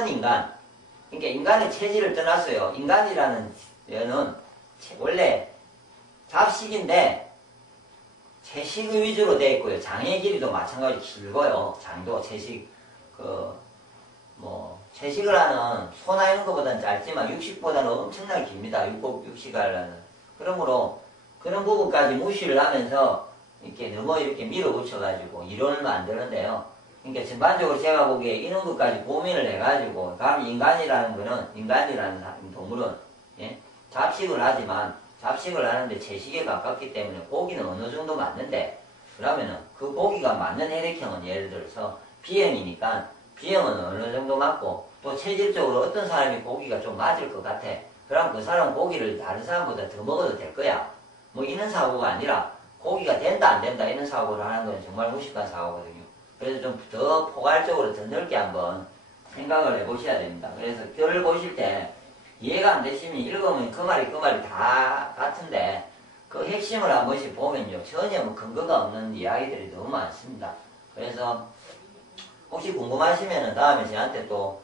선인간, 그러니까 인간의 체질을 떠났어요. 인간이라는 얘는 원래 잡식인데 채식 위주로 되어 있고요. 장의 길이도 마찬가지로 길고요. 장도 채식, 채식을 하는 소나 이런 것보다는 짧지만 육식보다는 엄청나게 깁니다. 육식을 하려는. 그러므로 그런 부분까지 무시를 하면서 이렇게 너무 이렇게 밀어붙여가지고 이론을 만드는데요. 그러니까 전반적으로 제가 보기에 이런 것까지 고민을 해가지고, 감히 인간이라는 거는, 인간이라는 동물은, 예? 잡식을 하지만, 잡식을 하는데 채식에 가깝기 때문에 고기는 어느 정도 맞는데, 그러면은 그 고기가 맞는 혈액형은 예를 들어서 B형이니까, B형은 어느 정도 맞고, 또 체질적으로 어떤 사람이 고기가 좀 맞을 것 같아. 그럼 그 사람은 고기를 다른 사람보다 더 먹어도 될 거야. 뭐 이런 사고가 아니라, 고기가 된다 안 된다 이런 사고를 하는 건 정말 무식한 사고거든요. 그래서 좀 더 포괄적으로 더 넓게 한번 생각을 해보셔야 됩니다. 그래서 글을 보실 때 이해가 안 되시면 읽으면 그 말이 다 같은데 그 핵심을 한 번씩 보면요. 전혀 뭐 근거가 없는 이야기들이 너무 많습니다. 그래서 혹시 궁금하시면은 다음에 저한테 또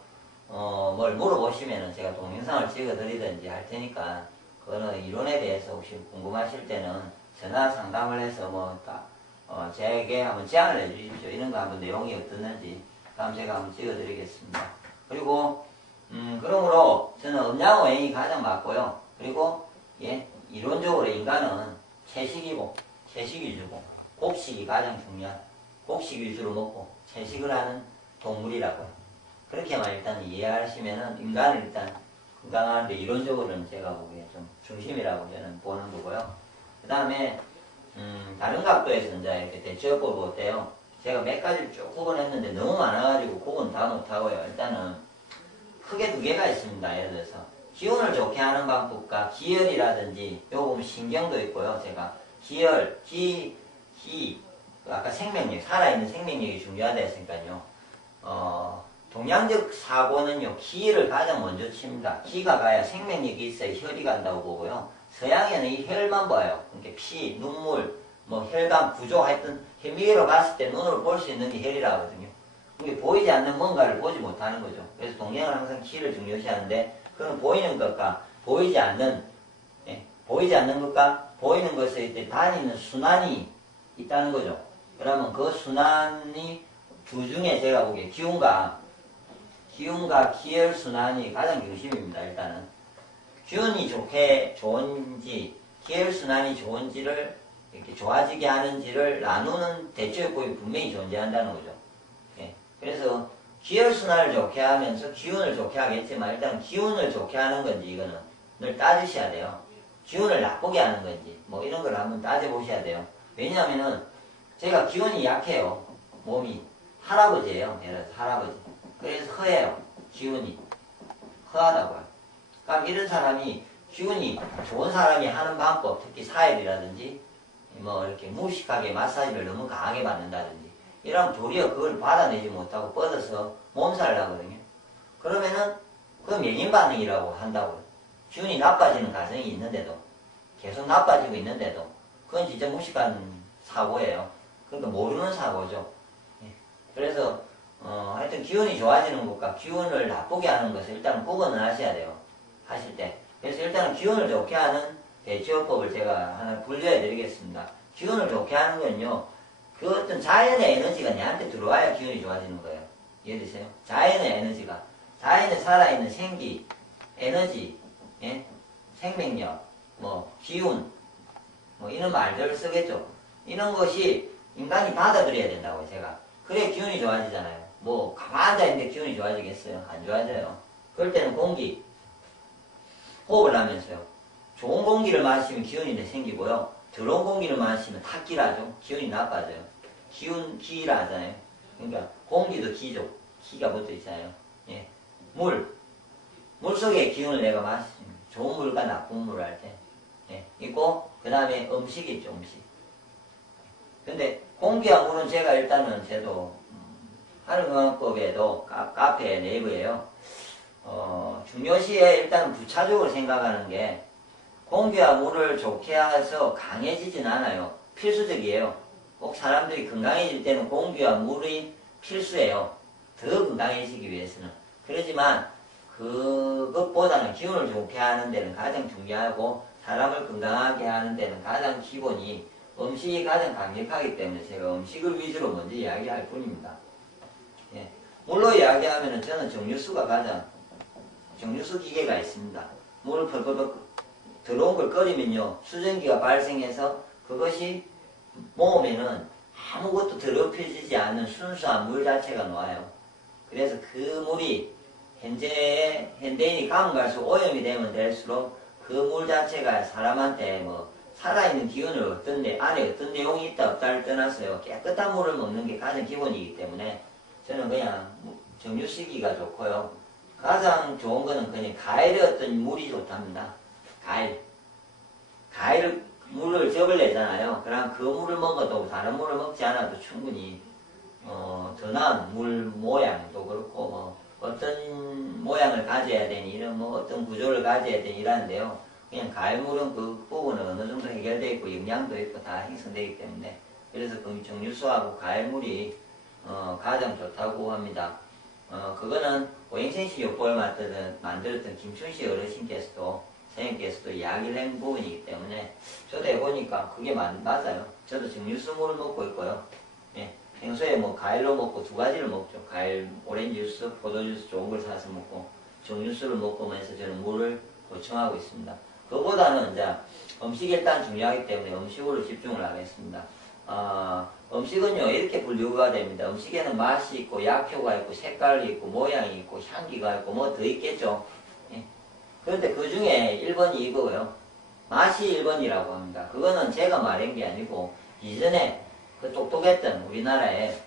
뭘 물어보시면은 제가 동영상을 찍어드리든지 할 테니까 그거는 이론에 대해서 혹시 궁금하실 때는 전화 상담을 해서 제게 한번 제안을 해주십시오. 이런 거 한번 내용이 어떻는지 다음 제가 한번 찍어드리겠습니다. 그리고 그러므로 저는 음양오행이 가장 맞고요. 그리고 이론적으로 인간은 채식 위주고 곡식이 가장 중요한 곡식 위주로 먹고 채식을 하는 동물이라고요. 그렇게만 일단 이해하시면은 인간을 일단 건강한데 이론적으로는 제가 보기에 좀 중심이라고 저는 보는 거고요. 그 다음에 다른 각도에서 이제 이렇게 대처법이 어때요? 제가 몇 가지를 쭉 구분했는데 너무 많아가지고 구분 다 못하고요. 일단은 크게 두 개가 있습니다. 예를 들어서 기운을 좋게 하는 방법과 기혈이라든지 요거 보면 신경도 있고요. 제가 기혈, 아까 생명력, 살아있는 생명력이 중요하다 했으니까요. 동양적 사고는요, 기를 가장 먼저 칩니다. 기가 가야 생명력이 있어야 혈이 간다고 보고요. 서양에는 이 혈만 봐요. 그러니까 피, 눈물, 혈관 구조 하여튼 현미경으로 봤을 때 눈으로 볼 수 있는 게 혈이라 하거든요. 이게 보이지 않는 뭔가를 보지 못하는 거죠. 그래서 동양은 항상 기를 중요시 하는데 그건 보이는 것과 보이지 않는 것과 보이는 것에 다니는 순환이 있다는 거죠. 그러면 그 순환이 두 중에 제가 보기에 기운과 기혈 순환이 가장 중심입니다. 일단은 기운이 좋은지 기혈 순환이 좋은지를 이렇게 좋아지게 하는지를 나누는 대처요법이 분명히 존재한다는 거죠. 그래서 기혈 순환을 좋게 하면서 기운을 좋게 하겠지만 일단 기운을 좋게 하는 건지 이거는 늘 따지셔야 돼요. 기운을 나쁘게 하는 건지 이런 걸 한번 따져보셔야 돼요. 왜냐하면은 제가 기운이 약해요. 몸이 할아버지예요. 예를 들어서 할아버지. 그래서 허해요. 기운이 허하다고요. 그럼 이런 사람이 기운이 좋은 사람이 하는 방법, 특히 사혈이라든지 이렇게 무식하게 마사지를 너무 강하게 받는다든지 이러면 도리어 그걸 받아내지 못하고 뻗어서 몸살을 하거든요. 그러면은 그 면역 반응이라고 한다고요. 기운이 나빠지는 과정이 있는데도 계속 나빠지고 있는데도 그건 진짜 무식한 사고예요. 그러니까 모르는 사고죠. 그래서 하여튼 기운이 좋아지는 것과 기운을 나쁘게 하는 것을 일단 구분을 하셔야 돼요. 하실 때. 그래서 일단은 기운을 좋게 하는 대처요법을 제가 하나 분류해 드리겠습니다. 기운을 좋게 하는 건요. 그 어떤 자연의 에너지가 내한테 들어와야 기운이 좋아지는 거예요. 이해되세요? 자연의 에너지가. 자연에 살아있는 생기, 에너지, 생명력, 기운, 이런 말들을 쓰겠죠. 이런 것이 인간이 받아들여야 된다고요, 제가. 그래 기운이 좋아지잖아요. 가만히 앉아있는데 기운이 좋아지겠어요? 안 좋아져요. 그럴 때는 공기, 호흡을 하면서요. 좋은 공기를 마시면 기운이 생기고요. 더러운 공기를 마시면 탁기라죠. 기운이 나빠져요. 기라 하잖아요. 그러니까 공기도 기죠. 기가 붙어 있잖아요. 물 속에 기운을 내가 마시면 좋은 물과 나쁜 물을 할 때 있고 그 다음에 음식이 있죠. 음식. 근데 공기와 물은 제가 일단은 저도 하루건강법에도 카페 네이버에요. 중요시에 일단 부차적으로 생각하는 게 공기와 물을 좋게 해서 강해지진 않아요. 필수적이에요. 꼭 사람들이 건강해질 때는 공기와 물이 필수예요. 더 건강해지기 위해서는. 그렇지만 그것보다는 기운을 좋게 하는 데는 가장 중요하고 사람을 건강하게 하는 데는 가장 기본이 음식이 가장 강력하기 때문에 제가 음식을 위주로 먼저 이야기할 뿐입니다. 예. 물로 이야기하면은 저는 정류수가 가장 정류수 기계가 있습니다. 물을 펄펄 들어온 걸 끓이면요 수증기가 발생해서 그것이 모으면은 아무것도 더럽혀지지 않는 순수한 물 자체가 나와요. 그래서 그 물이 현대인이 가면 갈수록 오염이 되면 될수록 그 물 자체가 사람한테 뭐 살아있는 기운을 안에 어떤 내용이 있다 없다를 떠나서요 깨끗한 물을 먹는 게 가장 기본이기 때문에 저는 그냥 정유시기가 좋고요. 가장 좋은 거는 그냥 가을의 어떤 물이 좋답니다. 가을 물을 접을 내잖아요. 그럼 그 물을 먹어도 다른 물을 먹지 않아도 충분히 더 나은 물 모양도 그렇고 뭐 어떤 모양을 가져야 되니 이런 뭐 어떤 구조를 가져야 되니 이라는데요. 그냥 가을물은 그 부분은 어느 정도 해결되어 있고 영양도 있고 다 형성되기 때문에 그래서 그 정유수하고 가을물이 가장 좋다고 합니다. 그거는 오행생시 요법을 만들었던 김춘식 어르신께서도 선생님께서도 이야기를 한 부분이기 때문에 저도 해보니까 그게 맞아요. 저도 정유수물을 먹고 있고요. 예, 평소에 뭐 과일로 먹고 두 가지를 먹죠. 과일, 오렌지 주스, 포도 주스 좋은 걸 사서 먹고 정유수를 먹으면서 저는 물을 보충하고 있습니다. 그보다는 이제 음식이 일단 중요하기 때문에 음식으로 집중을 하겠습니다. 음식은요 이렇게 분류가 됩니다. 음식에는 맛이 있고 약효가 있고 색깔이 있고 모양이 있고 향기가 있고 뭐 더 있겠죠. 예. 그런데 그 중에 1번이 이거고요. 맛이 1번이라고 합니다. 그거는 제가 말한 게 아니고 이전에 그 똑똑했던 우리나라의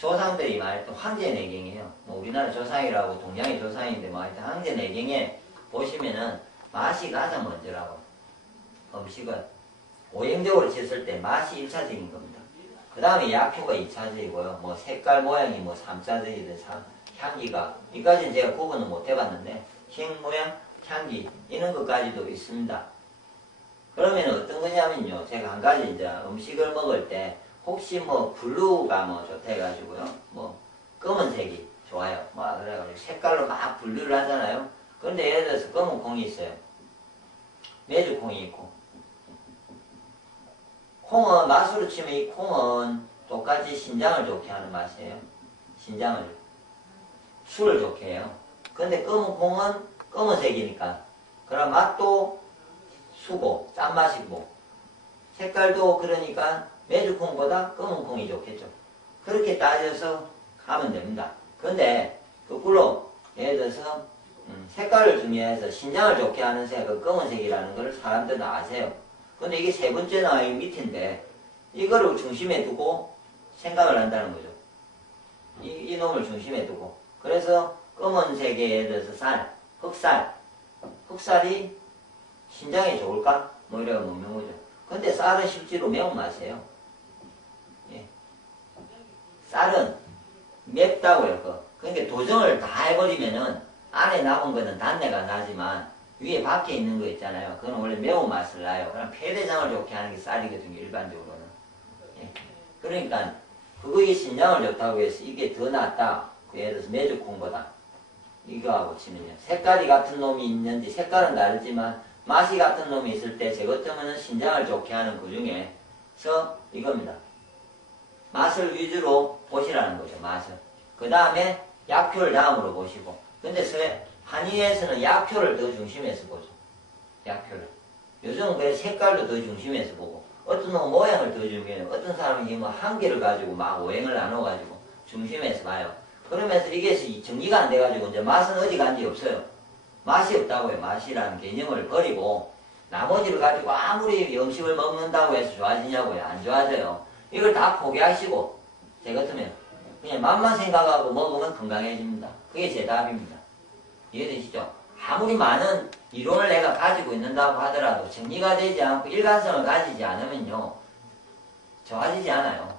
조상들이 말했던 황제내경이에요. 뭐 우리나라 조상이라고 동양의 조상인데 말했던 황제내경에 보시면은 맛이 가장 먼저라고. 음식은 오행적으로 쳤을 때 맛이 1차적인 겁니다. 그 다음에 약효가 2차적이고요. 뭐 색깔 모양이 뭐 3차적이든 향기가 이까지는 제가 구분은 못 해봤는데 색 모양 향기 이런 것까지도 있습니다. 그러면 어떤 거냐면요. 제가 한 가지 이제 음식을 먹을 때 혹시 뭐 블루가 뭐 좋다 해가지고요. 뭐 검은색이 좋아요. 뭐 그래가지고 색깔로 막 분류를 하잖아요. 그런데 예를 들어서 검은 콩이 있어요. 메주콩이 있고 콩은 맛으로 치면 이 콩은 똑같이 신장을 좋게 하는 맛이에요. 신장을 술을 좋게 해요. 근데 검은 콩은 검은색이니까 그럼 맛도 수고 짠맛이고 색깔도 그러니까 메주콩보다 검은 콩이 좋겠죠. 그렇게 따져서 하면 됩니다. 근데 거꾸로 예를 들어서 색깔을 중요해서 신장을 좋게 하는 색은 검은색이라는 걸 사람들은 아세요. 근데 이게 세 번째 나와 이 밑인데 이거를 중심에 두고 생각을 한다는 거죠. 이놈을 중심에 두고 그래서 검은색에 예를 들어서 쌀, 흑쌀이 신장에 좋을까? 뭐 이래가 먹는 거죠. 근데 쌀은 실제로 매운맛이에요. 예. 쌀은 맵다고요. 그러니까 도정을 다 해버리면은 안에 남은 거는 단내가 나지만 위에 밖에 있는 거 있잖아요. 그건 원래 매운맛을 나요. 그럼 폐대장을 좋게 하는 게 쌀이거든요. 일반적으로는. 예. 그러니까 그거에 신장을 좋다고 해서 이게 더 낫다. 예를 들어서 메주콩보다 이거하고 치면요. 색깔이 같은 놈이 있는지 색깔은 다르지만 맛이 같은 놈이 있을 때 제 같으면 신장을 좋게 하는 그 중에서 이겁니다. 맛을 위주로 보시라는 거죠. 맛을. 그 다음에 약효를 다음으로 보시고 근데 한의에서는 약효를 더 중심에서 보죠. 약효를. 요즘은 그래 색깔도 더 중심에서 보고 어떤 놈 모양을 더 중요해요. 어떤 사람이 뭐 한 개를 가지고 막 오행을 나눠가지고 중심에서 봐요. 그러면서 이게 정리가 안 돼가지고 이제 맛은 어디 간지 없어요. 맛이 없다고요. 맛이라는 개념을 버리고 나머지를 가지고 아무리 음식을 먹는다고 해서 좋아지냐고요. 안 좋아져요. 이걸 다 포기하시고 제 같으면 그냥 맛만 생각하고 먹으면 건강해집니다. 그게 제 답입니다. 이해되시죠? 아무리 많은 이론을 내가 가지고 있는다고 하더라도 정리가 되지 않고 일관성을 가지지 않으면요 좋아지지 않아요.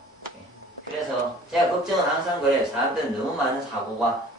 그래서 제가 걱정은 항상 그래요. 사람들은 너무 많은 사고가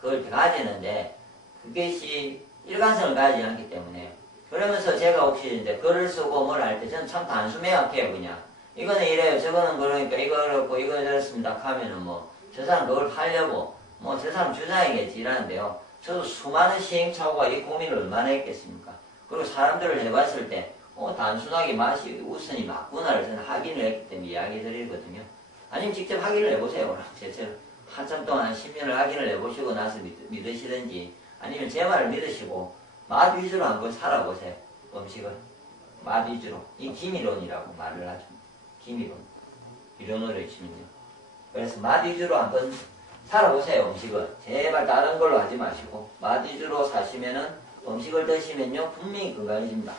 그걸 가지는데 그것이 일관성을 가지지 않기 때문에 그러면서 제가 혹시 이제 글을 쓰고 뭘 할 때 저는 참 단순명확해요. 그냥 이거는 이래요 저거는 그러니까 이거 그렇고 이거 저렇습니다 하면은 뭐 저 사람 그걸 하려고 뭐 저 사람 주장이겠지 이러는데요. 저도 수많은 시행착오가 이 고민을 얼마나 했겠습니까? 그리고 사람들을 해봤을 때 단순하게 맛이 우선이 맞구나를 저는 확인을 했기 때문에 이야기 드리거든요. 아니면 직접 확인을 해보세요. 제처럼 한참 동안 한 10년을 확인을 해보시고 나서 믿으시든지 아니면 제 말을 믿으시고 맛 위주로 한번 살아보세요. 음식을 맛 위주로. 이 기미론이라고 말을 하죠. 기미론. 이론으로 치면요. 그래서 맛 위주로 한번 살아보세요. 음식을. 제발 다른 걸로 하지 마시고 맛 위주로 사시면은 음식을 드시면요 분명히 건강해집니다.